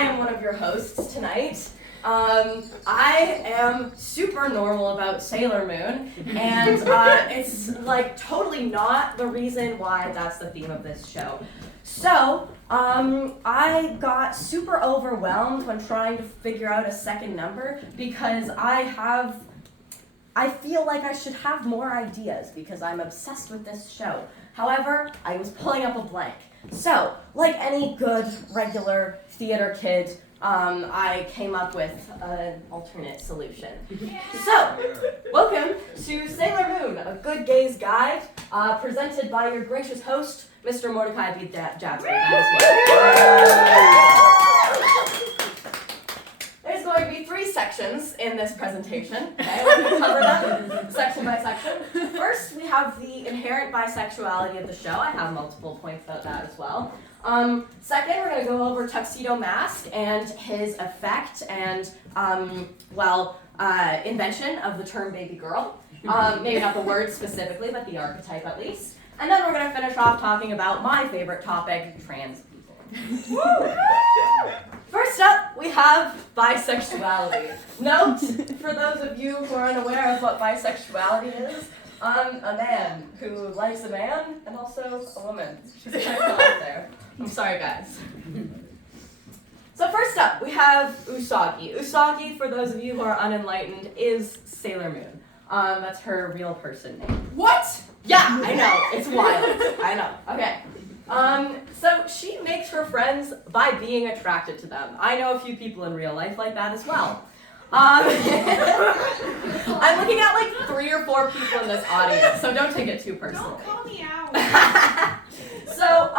I am one of your hosts tonight. I am super normal about Sailor Moon, and it's like totally not the reason why that's the theme of this show. So, I got super overwhelmed when trying to figure out a second number because I feel like I should have more ideas because I'm obsessed with this show. However, I was pulling up a blank. So, like any good, regular theater kid, I came up with an alternate solution. Yeah. So, welcome to Sailor Moon, a good gay's guide, presented by your gracious host, Mr. Mordecai B. Jadsby. There's going to be 3 sections in this presentation. Okay, we're going to cover them section by section. First, we have the inherent bisexuality of the show. I have multiple points about that as well. Second, we're going to go over Tuxedo Mask and his effect and, invention of the term baby girl. Maybe not the word specifically, but the archetype at least. And then we're going to finish off talking about my favorite topic, trans people. First up, we have bisexuality. Note, for those of you who are unaware of what bisexuality is, I'm a man who likes a man and also a woman. She's kind of out there. I'm sorry, guys. So first up, we have Usagi. Usagi, for those of you who are unenlightened, is Sailor Moon. That's her real person name. What? Yeah, I know. It's wild. I know. Okay. So she makes her friends by being attracted to them. I know a few people in real life like that as well. I'm looking at like 3 or 4 people in this audience, so don't take it too personally. Don't call me out. So,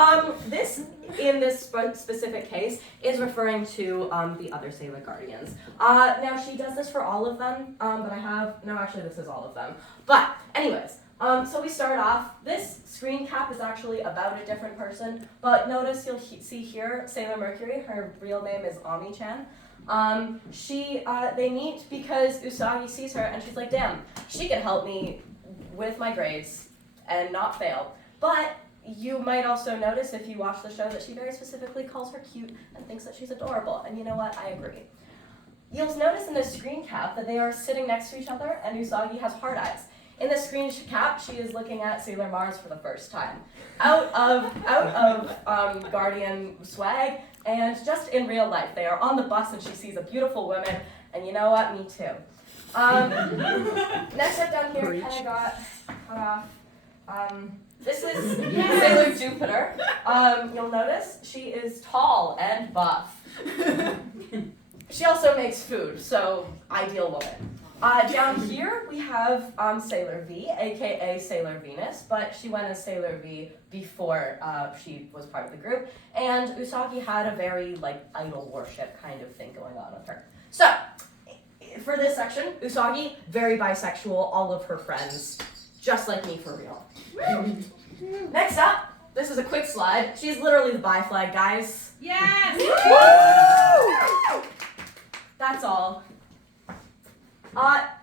in this specific case, is referring to the other Sailor Guardians. Now, she does this for all of them, actually this is all of them. But, anyways, so we start off, this screen cap is actually about a different person, but notice you'll see here, Sailor Mercury, her real name is Ami-chan. They meet because Usagi sees her and she's like, damn, she can help me with my grades and not fail. But you might also notice if you watch the show that she very specifically calls her cute and thinks that she's adorable. And you know what? I agree. You'll notice in the screen cap that they are sitting next to each other and Usagi has hard eyes. In the screen cap, she is looking at Sailor Mars for the first time. Out of Guardian swag, and just in real life, they are on the bus and she sees a beautiful woman, and you know what? Me too. Next up down here, kind of got cut off. This is Sailor Jupiter. You'll notice she is tall and buff. She also makes food, so ideal woman. Down here, we have Sailor V, aka Sailor Venus, but she went as Sailor V before she was part of the group, and Usagi had a very, idol worship kind of thing going on with her. So, for this section, Usagi, very bisexual, all of her friends, just like me for real. Next up, this is a quick slide. She's literally the bi flag, guys. Yes! Woo! That's all.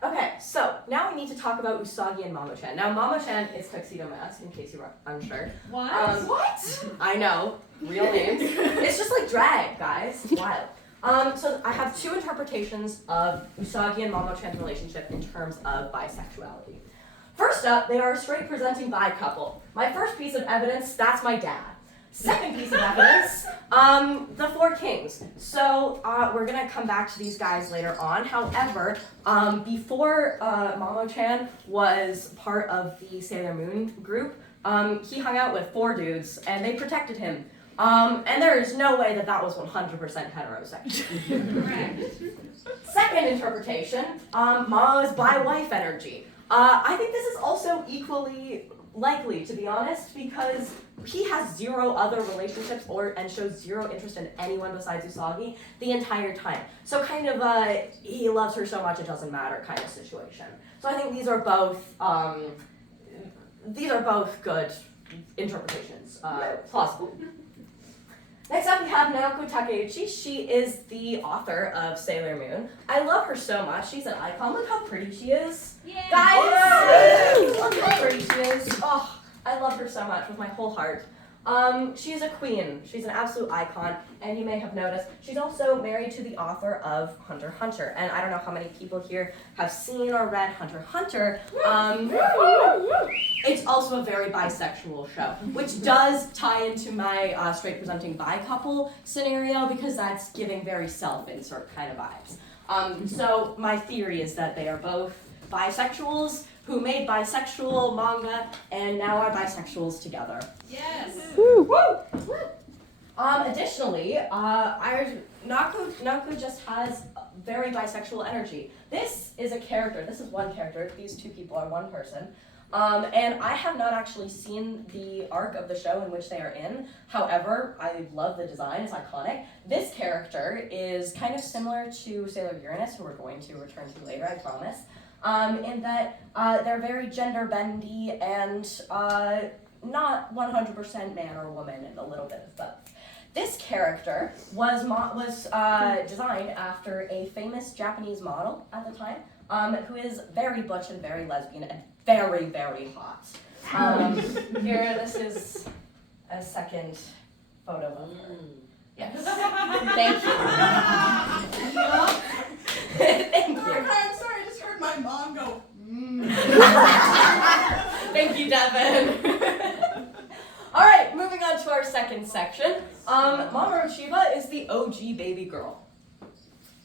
Okay, so now we need to talk about Usagi and Mamo-chan. Now, Mamo-chan is Tuxedo Mask, in case you were unsure. What? What? I know, real names. It's just like drag, guys. It's wild. So I have 2 interpretations of Usagi and Mamo-chan's relationship in terms of bisexuality. First up, they are a straight presenting bi couple. My first piece of evidence, that's my dad. Second piece of evidence, the 4 kings. So we're gonna come back to these guys later on. However, before Mamo-chan was part of the Sailor Moon group, he hung out with 4 dudes and they protected him. And there is no way that was 100% heterosexual. Correct. Second interpretation, Mamo is bi-wife energy. I think this is also equally likely, to be honest, because he has 0 other relationships and shows 0 interest in anyone besides Usagi the entire time. So kind of he loves her so much it doesn't matter kind of situation. So I think these are both good interpretations, plausible. Next up, we have Naoko Takeuchi. She is the author of Sailor Moon. I love her so much. She's an icon. Look how pretty she is. Yeah. Guys, look how pretty she is. Oh, I love her so much with my whole heart. She is a queen. She's an absolute icon, and you may have noticed she's also married to the author of Hunter x Hunter. And I don't know how many people here have seen or read Hunter x Hunter. It's also a very bisexual show, which does tie into my straight presenting bi couple scenario because that's giving very self-insert kind of vibes. So my theory is that they are both bisexuals who made bisexual manga and now are bisexuals together. Yes. Woo! Additionally, Naoko just has very bisexual energy. This is a character. This is one character. These two people are one person. And I have not actually seen the arc of the show in which they are in. However, I love the design. It's iconic. This character is kind of similar to Sailor Uranus, who we're going to return to later, I promise. In that they're very gender bendy and not 100% man or woman and a little bit of both. This character was designed after a famous Japanese model at the time, who is very butch and very lesbian and very, very hot. Here, this is a second photo of her. Yes. Thank you. Thank you. I'm sorry, I just heard my mom go, Thank you, Devin. All right, moving on to our second section. Mamoru Shiba is the OG baby girl.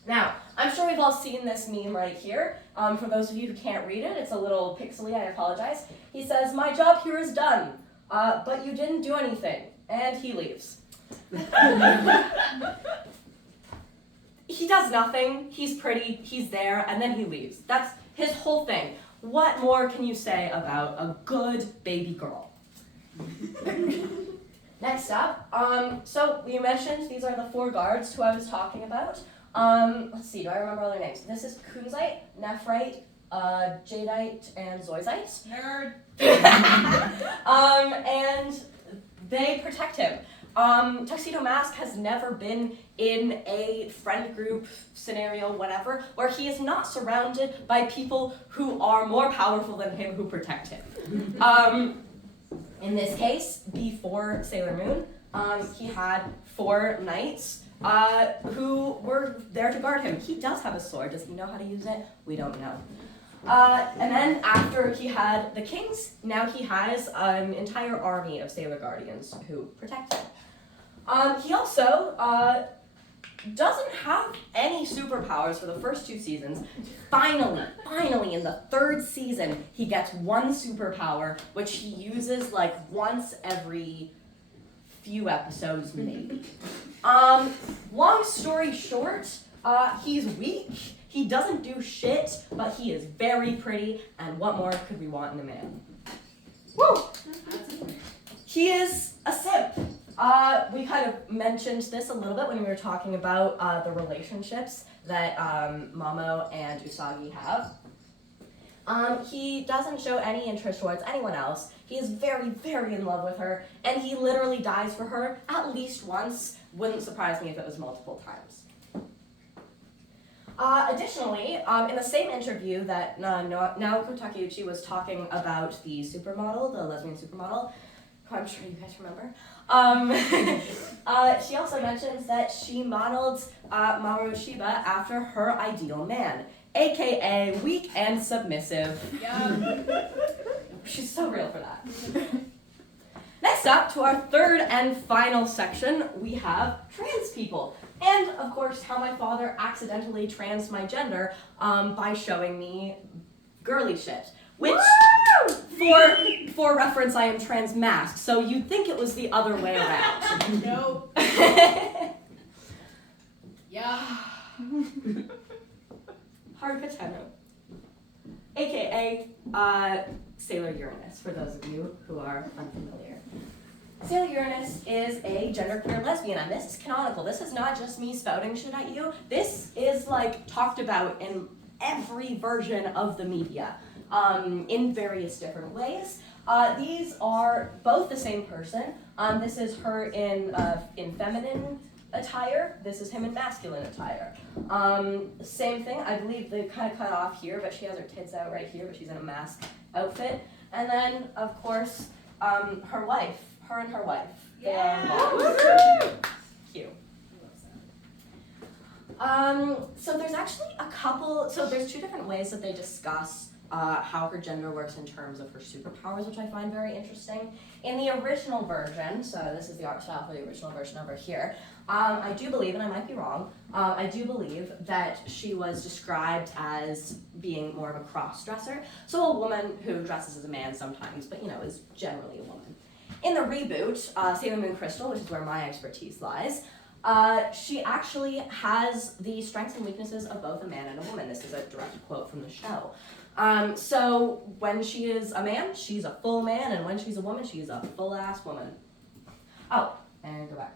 Now, I'm sure we've all seen this meme right here. For those of you who can't read it, it's a little pixely, I apologize. He says, "My job here is done, but you didn't do anything," and he leaves. He does nothing, he's pretty, he's there, and then he leaves. That's his whole thing. What more can you say about a good baby girl? Next up, so we mentioned these are the four guards who I was talking about. Let's see, do I remember all their names? This is Kunzite, Nephrite, Jadeite, and Zoisite. nerd. And they protect him. Tuxedo Mask has never been in a friend group scenario, whatever, where he is not surrounded by people who are more powerful than him who protect him. In this case, before Sailor Moon, he had 4 knights who were there to guard him. He does have a sword. Does he know how to use it? We don't know. And then after he had the kings, now he has an entire army of Sailor Guardians who protect him. He also doesn't have any superpowers for the first 2 seasons. Finally, in the 3rd season, he gets one superpower, which he uses like once every few episodes, maybe. Long story short, he's weak. He doesn't do shit, but he is very pretty, and what more could we want in a man? Woo! He is a simp. We kind of mentioned this a little bit when we were talking about the relationships that Mamo and Usagi have. He doesn't show any interest towards anyone else. He is very, very in love with her, and he literally dies for her at least once. Wouldn't surprise me if it was multiple times. Additionally, in the same interview that Naoko Takeuchi was talking about the supermodel, the lesbian supermodel, who I'm sure you guys remember, she also mentions that she modeled Mamoru Shiba after her ideal man, aka weak and submissive. Yeah. She's so real for that. Next up, to our 3rd and final section, we have trans people. And, of course, how my father accidentally trans my gender by showing me girly shit. Which, for reference, I am trans masked, so you'd think it was the other way around. Nope. Yeah. Haruka Tenno, aka Sailor Uranus, for those of you who are unfamiliar. Sailor Uranus is a genderqueer lesbian, and this is canonical. This is not just me spouting shit at you. This is like talked about in every version of the media, in various different ways. These are both the same person. This is her in feminine attire. This is him in masculine attire. Same thing. I believe they kind of cut off here, but she has her tits out right here, but she's in a mask outfit. And then, of course, her and her wife. Cute. So there's actually there's two different ways that they discuss how her gender works in terms of her superpowers, which I find very interesting. In the original version, so this is the art style for the original version over here, I do believe, and I might be wrong, I do believe that she was described as being more of a cross-dresser, so a woman who dresses as a man sometimes, but is generally a woman. In the reboot, Sailor Moon Crystal, which is where my expertise lies, she actually has the strengths and weaknesses of both a man and a woman. This is a direct quote from the show. So when she is a man, she's a full man, and when she's a woman, she's a full-ass woman. Oh, and go back.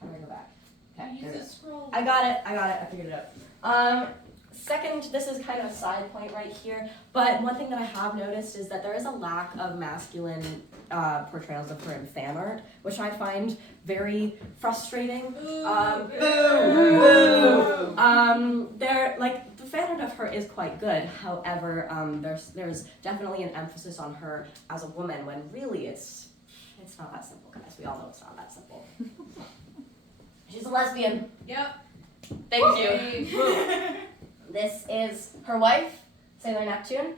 How do I go back? Okay, there it is. Scroll. I got it, I figured it out. Second, this is kind of a side point right here, but one thing that I have noticed is that there is a lack of masculine portrayals of her in fan art, which I find very frustrating. Boo. The fan art of her is quite good. However, there's definitely an emphasis on her as a woman when really it's not that simple, guys. We all know it's not that simple. She's a lesbian. Yep. Thank you. This is her wife, Sailor Neptune,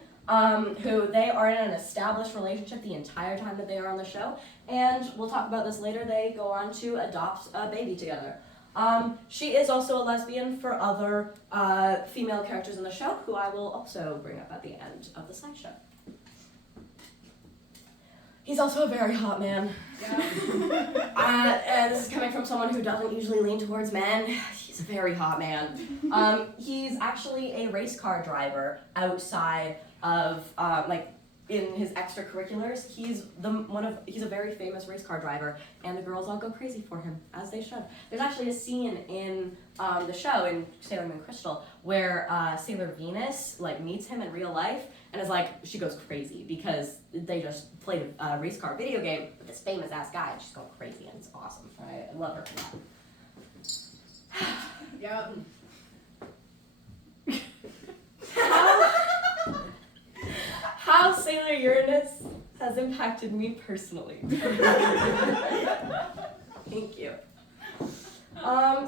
who they are in an established relationship the entire time that they are on the show, and we'll talk about this later. They go on to adopt a baby together. She is also a lesbian for other female characters in the show, who I will also bring up at the end of the slideshow. He's also a very hot man. Yeah. And this is coming from someone who doesn't usually lean towards men. He's a very hot man. He's actually a race car driver outside of, in his extracurriculars. He's a very famous race car driver, and the girls all go crazy for him, as they should. There's actually a scene in the show, in Sailor Moon Crystal, where Sailor Venus, meets him in real life, and she goes crazy because they just played a race car video game with this famous ass guy, and she's going crazy, and it's awesome. I love her for that. Yep. How Sailor Uranus has impacted me personally. Thank you.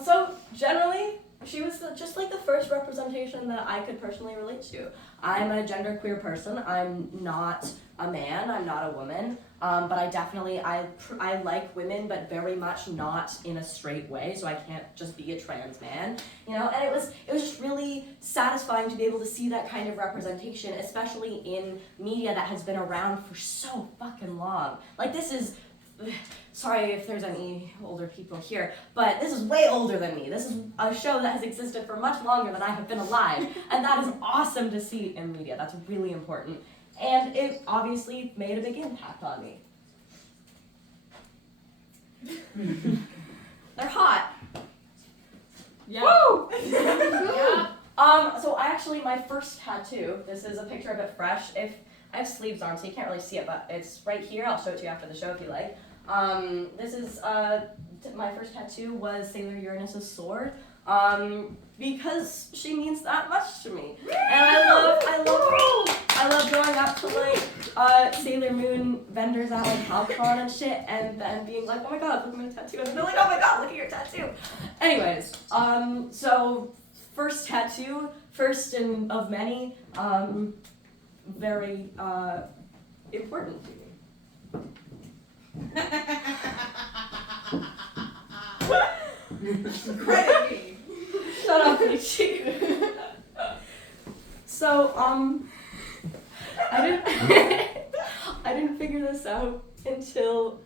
So generally, she was just the first representation that I could personally relate to. I'm a genderqueer person. I'm not a man. I'm not a woman. But I definitely, I like women, but very much not in a straight way. So I can't just be a trans man, And it was just really satisfying to be able to see that kind of representation, especially in media that has been around for so fucking long. This is. Sorry if there's any older people here, but this is way older than me. This is a show that has existed for much longer than I have been alive, and that is awesome to see in media. That's really important, and it obviously made a big impact on me. They're hot. Yeah. Woo! Yeah. So my first tattoo, this is a picture of it fresh. If I have sleeves on, so you can't really see it, but it's right here. I'll show it to you after the show if you like. This is, my first tattoo was Sailor Uranus's sword, because she means that much to me. And I love going up to Sailor Moon vendors at HalCon and shit, and then being like, oh my god, look at my tattoo. And they're like, oh my god, look at your tattoo. Anyways, so first tattoo, first of many, very, important to me. Credit me. Shut up, Ichi. So, I didn't figure this out until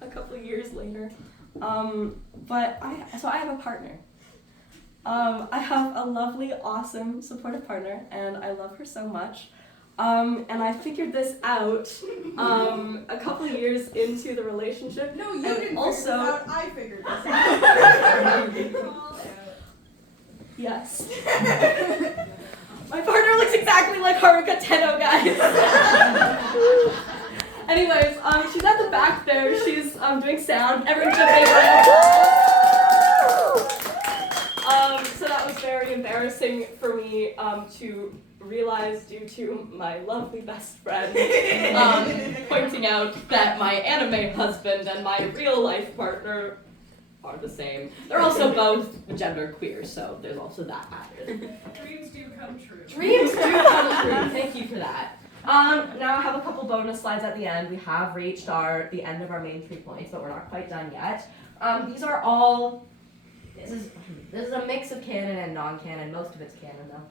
a couple years later. But I have a partner. I have a lovely, awesome, supportive partner, and I love her so much. And I figured this out a couple years into the relationship. No, you and didn't also, figure it out. I figured this out. Yes. My partner looks exactly like Haruka Tenno, guys. Anyways, she's at the back there. She's doing sound. Everyone should be so that was very embarrassing for me to realized due to my lovely best friend pointing out that my anime husband and my real life partner are the same. They're also both gender queer, so there's also that added. Dreams do come true. Dreams do come true. Thank you for that. Now I have a couple bonus slides at the end. We have reached the end of our main 3 points, but we're not quite done yet. These are all. This is a mix of canon and non-canon. Most of it's canon though.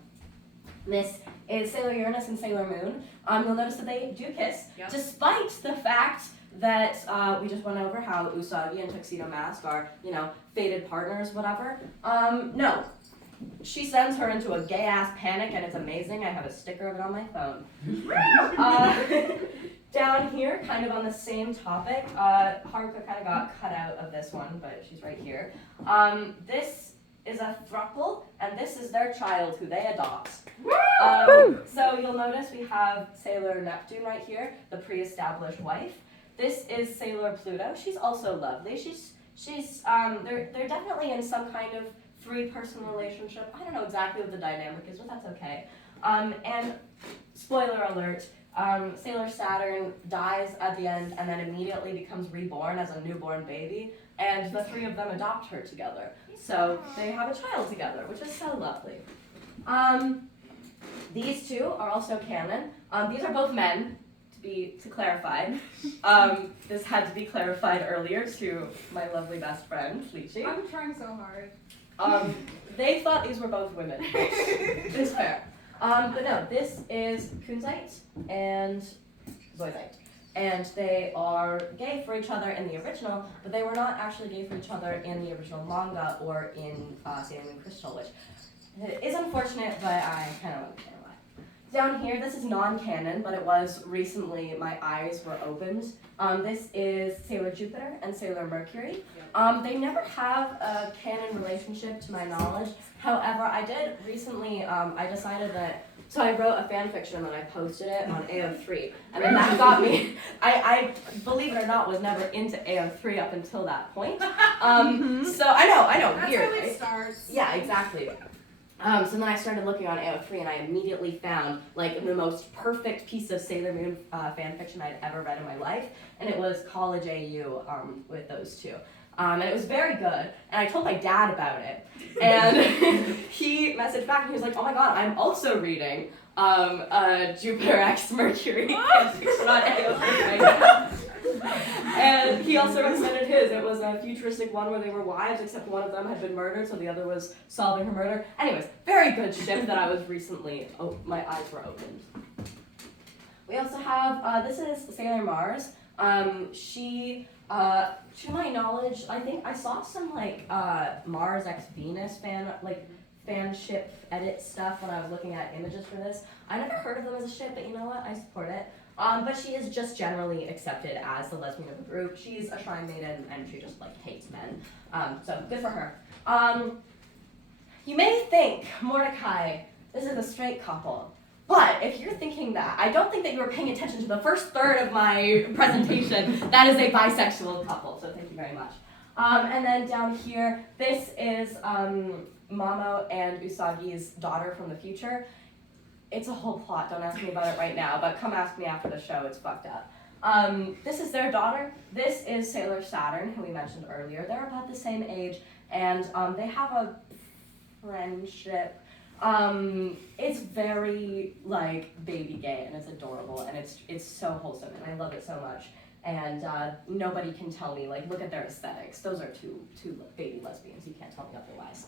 This is Sailor Uranus and Sailor Moon. You'll notice that they do kiss, despite the fact that we just went over how Usagi and Tuxedo Mask are, fated partners, whatever. No. She sends her into a gay-ass panic, and it's amazing. I have a sticker of it on my phone. Down here, kind of on the same topic, Haruka kind of got cut out of this one, but she's right here. This is a throuple, and this is their child who they adopt. So you'll notice we have Sailor Neptune right here, the pre-established wife. This is Sailor Pluto. She's also lovely. They're definitely in some kind of 3-person relationship. I don't know exactly what the dynamic is, but that's okay. And spoiler alert, Sailor Saturn dies at the end and then immediately becomes reborn as a newborn baby, and the 3 of them adopt her together. So they have a child together, which is so lovely. These 2 are also canon. These are both men, to clarify. This had to be clarified earlier to my lovely best friend, Lychee. I'm trying so hard. They thought these were both women. It's fair. But no, this is Kunzite and Zoisite. And they are gay for each other in the original, but they were not actually gay for each other in the original manga or in Sailor Moon Crystal, which is unfortunate, but I kind of understand why. Down here, this is non-canon, but it was recently, my eyes were opened. This is Sailor Jupiter and Sailor Mercury. They never have a canon relationship to my knowledge. However, I did recently, I decided that, so I wrote a fan fiction and I posted it on AO3. And then that got me, I believe it or not, was never into AO3 up until that point. So I know, That's weird, how it right? starts. Yeah, exactly. So then I started looking on AO3 and I immediately found like the most perfect piece of Sailor Moon fan fiction I'd ever read in my life, and it was College AU with those 2. And it was very good, and I told my dad about it, and he messaged back and he was like, oh my god, I'm also reading Jupiter x Mercury fan fiction on AO3 right now. And he also recommended his. It was a futuristic one where they were wives, except one of them had been murdered, so the other was solving her murder. Anyways, very good ship that I was recently, my eyes were opened. We also have, this is Sailor Mars. To my knowledge, I think I saw some Mars x Venus fanship edit stuff when I was looking at images for this. I never heard of them as a ship, but you know what? I support it. But she is just generally accepted as the lesbian of the group. She's a shrine maiden and she just hates men. So good for her. You may think, Mordecai, this is a straight couple. But if you're thinking that, I don't think that you were paying attention to the first third of my presentation. That is a bisexual couple, so thank you very much. And then down here, this is Mamo and Usagi's daughter from the future. It's a whole plot, don't ask me about it right now, but come ask me after the show, it's fucked up. This is their daughter. This is Sailor Saturn, who we mentioned earlier. They're about the same age, and they have a friendship. It's very baby gay, and it's adorable, and it's so wholesome, and I love it so much. And nobody can tell me, look at their aesthetics. Those are two baby lesbians. You can't tell me otherwise.